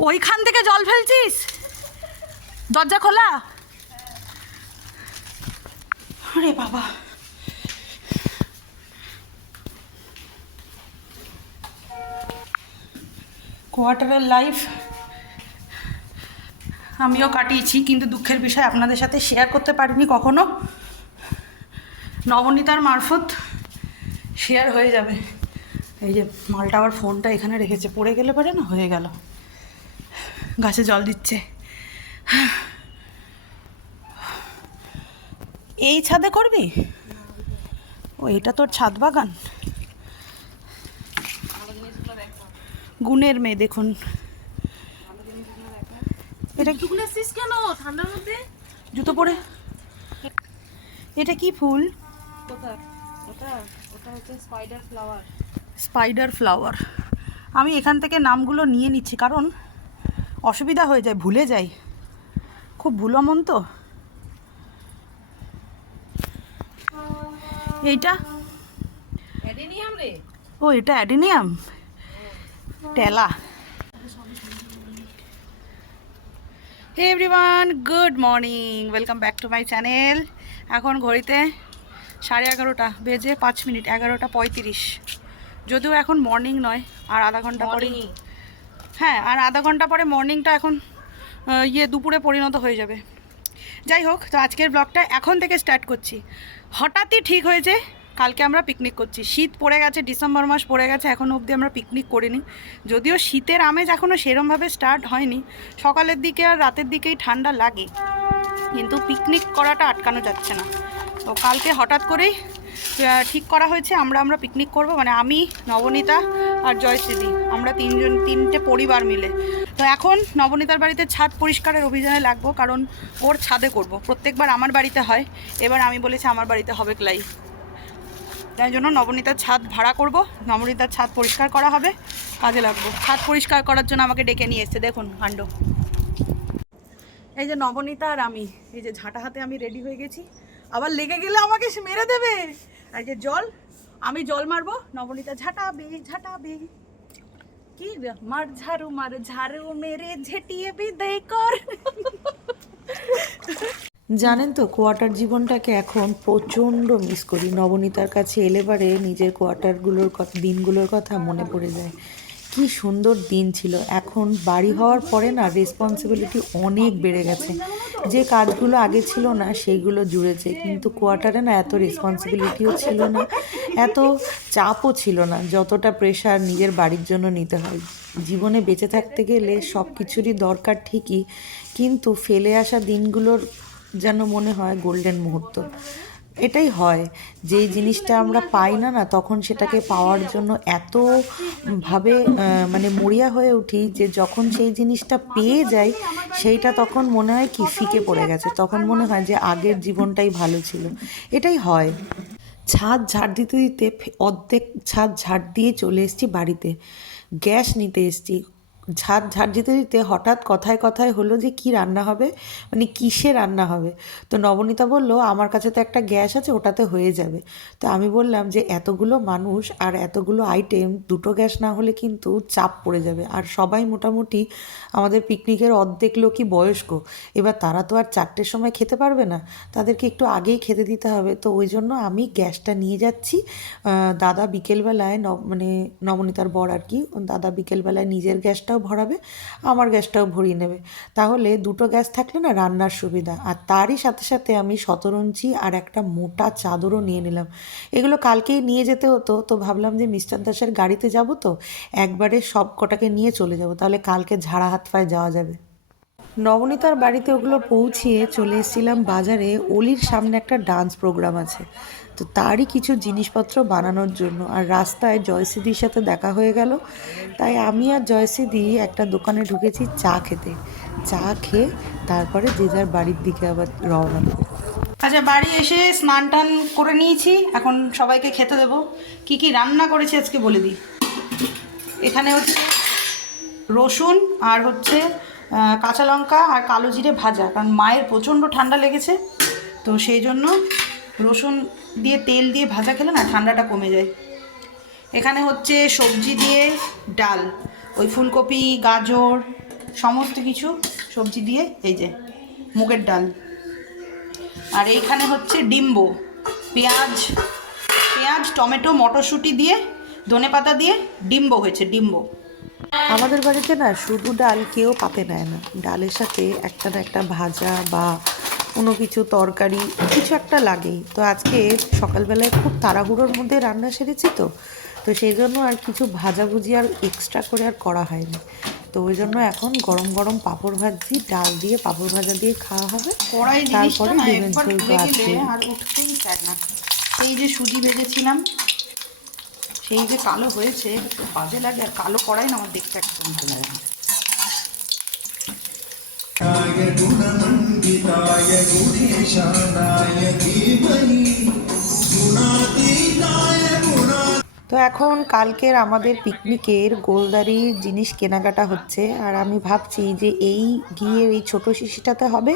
ওইখান থেকে জল ফেলছিস? দরজা খোলা? আরে বাবা। কোয়ার্টারের লাইফ আমিও কাটিয়েছি, কিন্তু দুঃখের বিষয় আপনাদের সাথে শেয়ার করতে পারিনি কখনো। নবনীতার মারফত শেয়ার হয়ে যাবে। এই যে মালটা আবার ফোনটা এখানে রেখেছে, পড়ে গেলে পারে না? হয়ে গেল। গাছে জল দিচ্ছে। এই ছাদে করবি? ও এটা তোর ছাদ বাগান? গুণের মেয়ে দেখুন। এটা কি? কেন? ঠান্ডার মধ্যে? জুতো পরে। এটা কি ফুল? স্পাইডার ফ্লাওয়ার স্পাইডার ফ্লাওয়ার আমি এখান থেকে নামগুলো নিয়ে নিচ্ছি কারণ অসুবিধা হয়ে যায় ভুলে যাই। খুব ভুলমন তো। এইটা? ও এটা অ্যাডিনিয়াম? টেলা। Hey everyone good morning welcome back to my channel এখন ঘড়িতে সাড়ে এগারোটা বেজে পাঁচ মিনিট এগারোটা পঁয়ত্রিশ। যদিও এখন মর্নিং নয় আর আধা ঘণ্টা পরে. হ্যাঁ আর আধা ঘণ্টা পরে মর্নিংটা এখন ইয়ে দুপুরে পরিণত হয়ে যাবে। যাই হোক, তো আজকের ব্লগটা এখন থেকে স্টার্ট করছি। হঠাৎই ঠিক হয়েছে, কালকে আমরা পিকনিক করছি। শীত পড়ে গেছে ডিসেম্বর মাস পড়ে গেছে এখনও অবধি আমরা পিকনিক করিনি। যদিও শীতের আমেজ এখনও সেরমভাবে স্টার্ট হয়নি, সকালের দিকে আর রাতের দিকেই ঠান্ডা লাগে। কিন্তু পিকনিক করাটা আটকানো যাচ্ছে না। তো কালকে হঠাৎ করেই ঠিক করা হয়েছে, আমরা আমরা পিকনিক করব। মানে আমি, নবনীতা আর জয়শ্রীদি আমরা তিনজন, তিনটে পরিবার মিলে। তো এখন নবনীতার বাড়িতে ছাদ পরিষ্কারের অভিযানে লাগবো, কারণ ওর ছাদে করব। প্রত্যেকবার আমার বাড়িতে হয়, এবার আমি বলেছি আমার বাড়িতে হবে ক্লাই তাই জন্য নবনীতার ছাদ ভাড়া করব, নবনীতার ছাদ পরিষ্কার করা হবে, কাজে লাগবো। ছাদ পরিষ্কার করার জন্য আমাকে ডেকে নিয়ে এসছে, দেখুন কাণ্ড এই যে নবনীতা আর আমি, এই যে ঝাঁটা হাতে আমি রেডি হয়ে গেছি। আবার লেগে গেলে আমাকে সে মেরে দেবে। আর যে জল, আমি জল মারবো, নবনীতা ঝাঁটাবে ঝাঁটাবে। কি? মার ঝাড়ু মার ঝাড়ু, মেরে ঝেটিয়ে বিদায় কর। জানেন তো, কোয়ার্টার জীবনটাকে এখন প্রচণ্ড মিস করি। নবনীতার কাছে এলেবারে নিজের কোয়ার্টারগুলোর কথা, দিনগুলোর কথা মনে পড়ে যায়। কি সুন্দর দিন ছিল। এখন বাড়ি হওয়ার পরে না রেসপন্সিবিলিটি অনেক বেড়ে গেছে। যে কাজগুলো আগে ছিল না সেইগুলো জুড়েছে। কিন্তু কোয়ার্টারে না এত রেসপন্সিবিলিটিও ছিল না, এত চাপও ছিল না যতটা প্রেশার নিজের বাড়ির জন্য নিতে হয়। জীবনে বেঁচে থাকতে গেলে সব কিছুরই দরকার ঠিকই, কিন্তু ফেলে আসা দিনগুলোর যেন মনে হয় গোল্ডেন মুহূর্ত। এটাই হয়। যেই জিনিসটা আমরা পাই না না, তখন সেটাকে পাওয়ার জন্য এত ভাবে মানে মরিয়া হয়ে উঠি যে যখন সেই জিনিসটা পেয়ে যাই, সেইটা তখন মনে হয় কি ফিকে পড়ে গেছে। তখন মনে হয় যে আগের জীবনটাই ভালো ছিল। এটাই হয়। ছাদ ঝাড় দিতে দিতে অর্ধেক ছাদ ঝাড় দিয়ে চলে এসেছি বাড়িতে। গ্যাস নিতে এসেছি। ঝাড় ঝাড় দিতে দিতে হঠাৎ কথায় কথায় হলো যে কি রান্না হবে? মানে কিসে রান্না হবে? তো নবনীতা বলল, আমার কাছে তো একটা গ্যাস আছে, ওটাতে হয়ে যাবে। তো আমি বললাম যে, এতগুলো মানুষ আর এতগুলো আইটেম দুটো গ্যাস না হলে কিন্তু চাপ পড়ে যাবে। আর সবাই মোটামুটি আমাদের পিকনিকের অর্ধেক লোকই বয়স্ক। এবার তারা তো আর চারটের সময় খেতে পারবে না। তাদেরকে একটু আগেই খেতে দিতে হবে। তো ওই জন্য আমি গ্যাসটা নিয়ে যাচ্ছি। দাদা বিকেলবেলায় মানে নবনীতার বর আর কি, দাদা বিকেলবেলায় নিজের গ্যাসটাও ভরাবে, আমার গ্যাসটাও ভরিয়ে নেবে। তাহলে দুটো গ্যাস থাকলে না রান্নার সুবিধা। আর তারই সাথে সাথে আমি শতরঞ্চি আর একটা মোটা চাদরও নিয়ে নিলাম। এগুলো কালকেই নিয়ে যেতে হতো, তো ভাবলাম যে মিস্টার দাসের গাড়িতে যাব তো, একবারে সব কটাকে নিয়ে চলে যাব। তাহলে কালকে ঝাড়া হাত পায়ে যাওয়া যাবে। নবনীতার বাড়িতে ওগুলো পৌঁছিয়ে চলে এসেছিলাম বাজারে। অলির সামনে একটা ডান্স প্রোগ্রাম আছে। তো তারই কিছু জিনিসপত্র বানানোর জন্য। আর রাস্তায় জয়সিদির সাথে দেখা হয়ে গেল। তাই আমি আর জয়সিদি একটা দোকানে ঢুকেছি চা খেতে। চা খেয়ে তারপরে যে যার বাড়ির দিকে আবার রওনা আচ্ছা বাড়ি এসে স্নান টান করে নিয়েছি। এখন সবাইকে খেতে দেবো। কি কি রান্না করেছি আজকে বলে দিই। এখানে হচ্ছে রসুন আর হচ্ছে কাঁচা লঙ্কা আর কালো জিরে ভাজা, কারণ মায়ের প্রচণ্ড ঠান্ডা লেগেছে। তো সেই জন্য রসুন দিয়ে তেল দিয়ে ভাজা খেলে না ঠান্ডাটা কমে যায়। এখানে হচ্ছে সবজি দিয়ে ডাল, ওই ফুলকপি, গাজর, সমস্ত কিছু সবজি দিয়ে এই যে মুগের ডাল। আর এইখানে হচ্ছে ডিম্বো, পেঁয়াজ পেঁয়াজ, টমেটো, মটরশুঁটি দিয়ে ধনে পাতা দিয়ে ডিম্বো হয়েছে, ডিম্বো। আমাদের বাড়িতে না শুধু ডাল কেউ পাতে নেয় না। ডালের সাথে একটা না একটা ভাজা বা কোনো কিছু তরকারি কিছু একটা লাগেই। তো আজকে সকালবেলায় খুব তাড়াহুড়োর মধ্যে রান্না সেরেছি তো। তো সেই জন্য আর কিছু ভাজাভুজি আর এক্সট্রা করে আর করা হয়নি। তো ওই জন্য এখন গরম গরম পাঁপড় ভাজি ডাল দিয়ে পাঁপড় ভাজা দিয়ে খাওয়া হবে। তারপরে ডিমের ঝোল তো না সেই যে সুজি ভেজেছিলাম সেই যে কালো হয়েছে একটু বাজে লাগে আর কালো কড়াই না আমার দেখতে একদম ভালো লাগে না गुणमण्डिताय गुणेशानाय धीमहि गुणातीताय गुणा তো এখন কালকের আমাদের পিকনিকের গোলদারির জিনিস কেনাকাটা হচ্ছে আর আমি ভাবছি যে এই গিয়ে এই ছোট শিশিটাতে হবে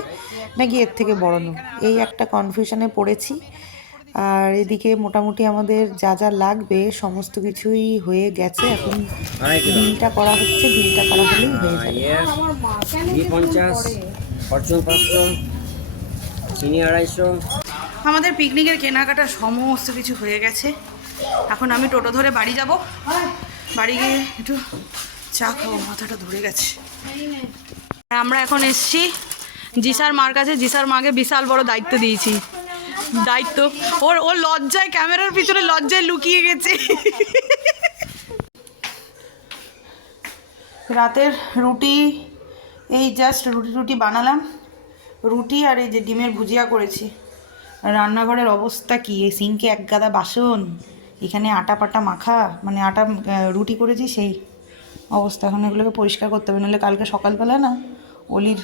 নাকি এর থেকে বড় নেব এই একটা কনফিউশনে পড়েছি আর এদিকে মোটামুটি আমাদের যা যা লাগবে, সমস্ত কিছুই হয়ে গেছে। এখন বিলটা করা হচ্ছে, বিলটা করা হলেই হয়ে যাবে। পঞ্চাশ পাঁচশো আড়াইশো আমাদের পিকনিকের কেনাকাটা সমস্ত কিছু হয়ে গেছে। এখন আমি টোটো ধরে বাড়ি যাব। বাড়ি গিয়ে একটু চা খাব, মাথাটা ধরে গেছে। আমরা এখন এসছি, জিসার মার কাছে। জিসার মাকে বিশাল বড় দায়িত্ব দিয়েছি। দায়িত্ব। ওর ওর লজ্জায় ক্যামেরার পিছনে লজ্জায় লুকিয়ে গেছে। রাতের রুটি, এই জাস্ট রুটি রুটি বানালাম। রুটি আর এই যে ডিমের ভুজিয়া করেছি। রান্নাঘরের অবস্থা কি? এই সিঙ্কে এক গাদা বাসন, এখানে আটা পাটা মাখা মানে আটা রুটি করেছি সেই অবস্থা। এখন এগুলোকে পরিষ্কার করতে হবে, নাহলে কালকে সকালবেলা না, অলির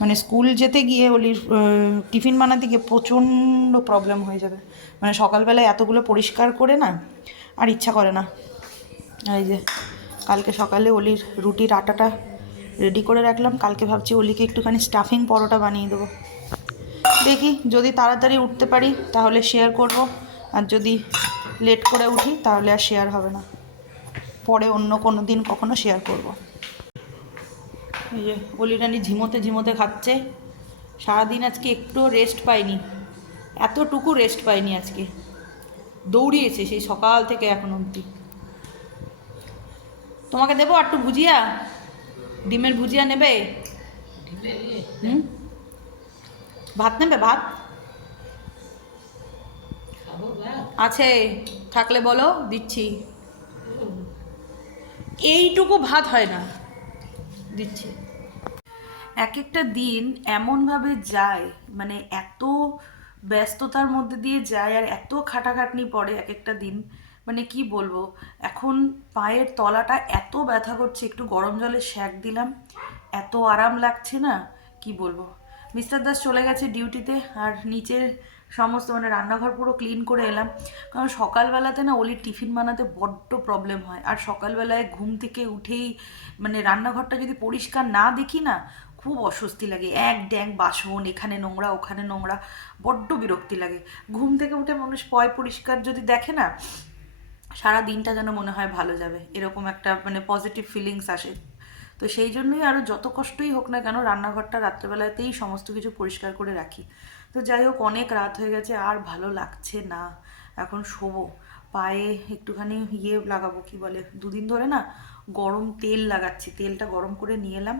মানে স্কুল যেতে গিয়ে অলির টিফিন বানাতে গিয়ে প্রচণ্ড প্রবলেম হয়ে যাবে। মানে সকালবেলায় এতগুলো পরিষ্কার করে না, আর ইচ্ছা করে না। এই যে, কালকে সকালে অলির রুটির আটাটা রেডি করে রাখলাম। কালকে ভাবছি অলিকে একটুখানি স্টাফিং পরোটা বানিয়ে দেবো। দেখি, যদি তাড়াতাড়ি উঠতে পারি, তাহলে শেয়ার করব। আর যদি লেট করে উঠি, তাহলে আর শেয়ার হবে না। পরে অন্য কোনো দিন কখনো শেয়ার করব। এই যে অলিরানি ঝিমোতে ঝিমোতে খাচ্ছে। সারাদিন আজকে একটু রেস্ট পাইনি। এতটুকু রেস্ট পাইনি আজকে। দৌড়িয়েছে সেই সকাল থেকে এখন অবধি। তোমাকে দেবো একটু ভুজিয়া? ডিমের ভুজিয়া নেবে? হুম? ভাত নেবে? ভাত? আছে, থাকলে বলো, দিচ্ছি। এইটুকু ভাত হয় না। দিচ্ছি। এক একটা দিন এমনভাবে যায় মানে এত ব্যস্ততার মধ্যে দিয়ে যায় আর এত খাটাখাটনি পড়ে এক একটা দিন মানে কি বলব? এখন পায়ের তলাটা এত ব্যথা করছে, একটু গরম জলে শ্যাক দিলাম, এত আরাম লাগছে না? কি বলব? মিস্টার দাস চলে গেছে ডিউটিতে আর নিচের সমস্ত মানে রান্নাঘর পুরো ক্লিন করে এলাম। কারণ সকালবেলাতে না ওলির টিফিন বানাতে বড্ড প্রবলেম হয়। আর সকালবেলায় ঘুম থেকে উঠেই মানে রান্নাঘরটা যদি পরিষ্কার না দেখি না খুব অস্বস্তি লাগে। এক ড্যাং বাসন, এখানে নোংরা, ওখানে নোংরা, বড্ড বিরক্তি লাগে। ঘুম থেকে উঠে মানুষ পয় পরিষ্কার যদি দেখে না, সারা দিনটা যেন মনে হয় ভালো যাবে। এরকম একটা মানে পজিটিভ ফিলিংস আসে। তো সেই জন্যই আরও যত কষ্টই হোক না কেন, রান্নাঘরটা রাত্রেবেলাতেই সমস্ত কিছু পরিষ্কার করে রাখি। তো যাই হোক, অনেক রাত হয়ে গেছে, আর ভালো লাগছে না। এখন শোবো। পায়ে একটুখানি ইয়ে লাগাবো, কি বলে? দুদিন ধরে না গরম তেল লাগাচ্ছি। তেলটা গরম করে নিয়ে এলাম।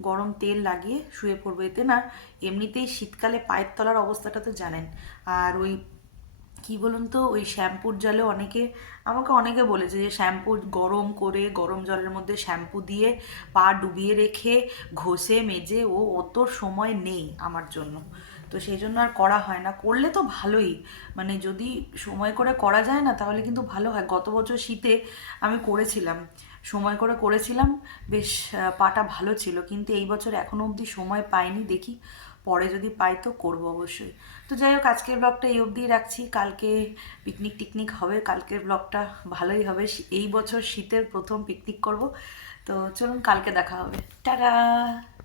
গরম তেল লাগিয়ে শুয়ে পড়ব। এতে না এমনিতেই শীতকালে পায়ের তলার অবস্থাটা তো জানেন। আর ওই কি বলুন তো, ওই শ্যাম্পুর জলে অনেকে, আমাকে অনেকে বলেছে যে শ্যাম্পু গরম করে, গরম জলের মধ্যে শ্যাম্পু দিয়ে পা ডুবিয়ে রেখে ঘষে মেজে, ও অত সময় নেই আমার জন্য। তো সেই জন্য আর করা হয় না। করলে তো ভালোই। মানে যদি সময় করে করা যায় না, তাহলে কিন্তু ভালো হয়। গত বছর শীতে আমি করেছিলাম। সময় করে করেছিলাম। বেশ পাটা ভালো ছিল। কিন্তু এই বছর এখনও অবধি সময় পাইনি। দেখি পরে যদি পাই তো করব অবশ্যই। তো যাই হোক, আজকের ব্লগটা এই অবধি রাখছি। কালকে পিকনিক টিকনিক হবে। কালকের ব্লগটা ভালোই হবে। এই বছর শীতের প্রথম পিকনিক করব। তো চলুন, কালকে দেখা হবে। টাটা!